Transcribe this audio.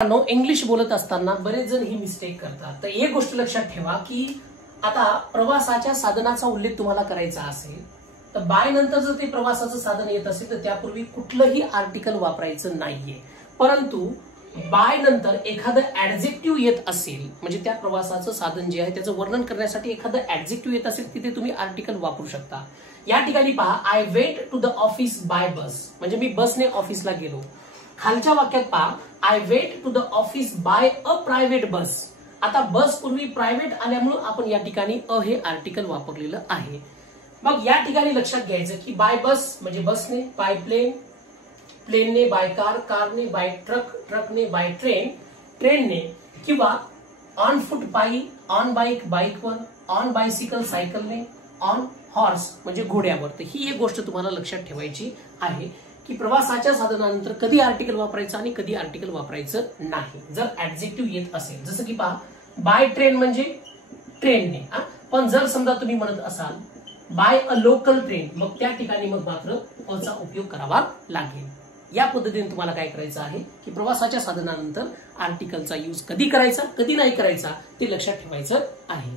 English बोलत असताना बरेच जण ही मिस्टेक करतात। तर एक गोष्ट लक्षात ठेवा की आता प्रवासाच्या साधनाचा उल्लेख तुम्हाला करायचा असेल तर बाय नंतर जर ते प्रवासाचं साधन येत असेल तर त्यापूर्वी कुठलंही आर्टिकल वापरायचं नाहीये। परंतु बाय नंतर एखादं ऍडजेक्टिव्ह येत असेल म्हणजे त्या प्रवासाचं साधन जे आहे त्याचं वर्णन करण्यासाठी एखादं ऍडजेक्टिव्ह येत असेल तिथे तुम्ही आर्टिकल वापरू शकता। या ठिकाणी पहा, I went to the office by bus म्हणजे मी बसने ऑफिसला गेलो। खालच्या वाक्यात पहा, I went to the office by a private bus. आता बस पूर्वी प्रायव्हेट आल्यामुळे आपण या ठिकाणी अ हे आर्टिकल वापरलेलं आहे। मग या ठिकाणी लक्षात घ्यायचं की बाय बस म्हणजे बसने, बाय प्लेन प्लेनने, बाय कार कारने, बाय ट्रक ट्रकने, बाय ट्रेन ट्रेनने, किंवा ऑन फूट पायी, ऑन बाईक बाईकवर, ऑन बायसिकल सायकलने, ऑन हॉर्स म्हणजे घोड्यावर। तर ही एक गोष्ट तुम्हाला लक्षात ठेवायची आहे की प्रवासाच्या साधनानंतर कधी आर्टिकल वापरायचं आणि कधी आर्टिकल वापरायचं नाही जर ऍडजेक्टिव्ह येत असेल। जसं की पहा, बाय ट्रेन म्हणजे ट्रेनने, पण जर समजा तुम्ही म्हणत असाल बाय अ लोकल ट्रेन मग त्या ठिकाणी मग मात्र अचा उपयोग करावा लागेल। या पद्धतीने तुम्हाला काय करायचं आहे की प्रवासाच्या साधनानंतर आर्टिकलचा यूज कधी करायचा कधी नाही करायचा ते लक्षात ठेवायचं आहे।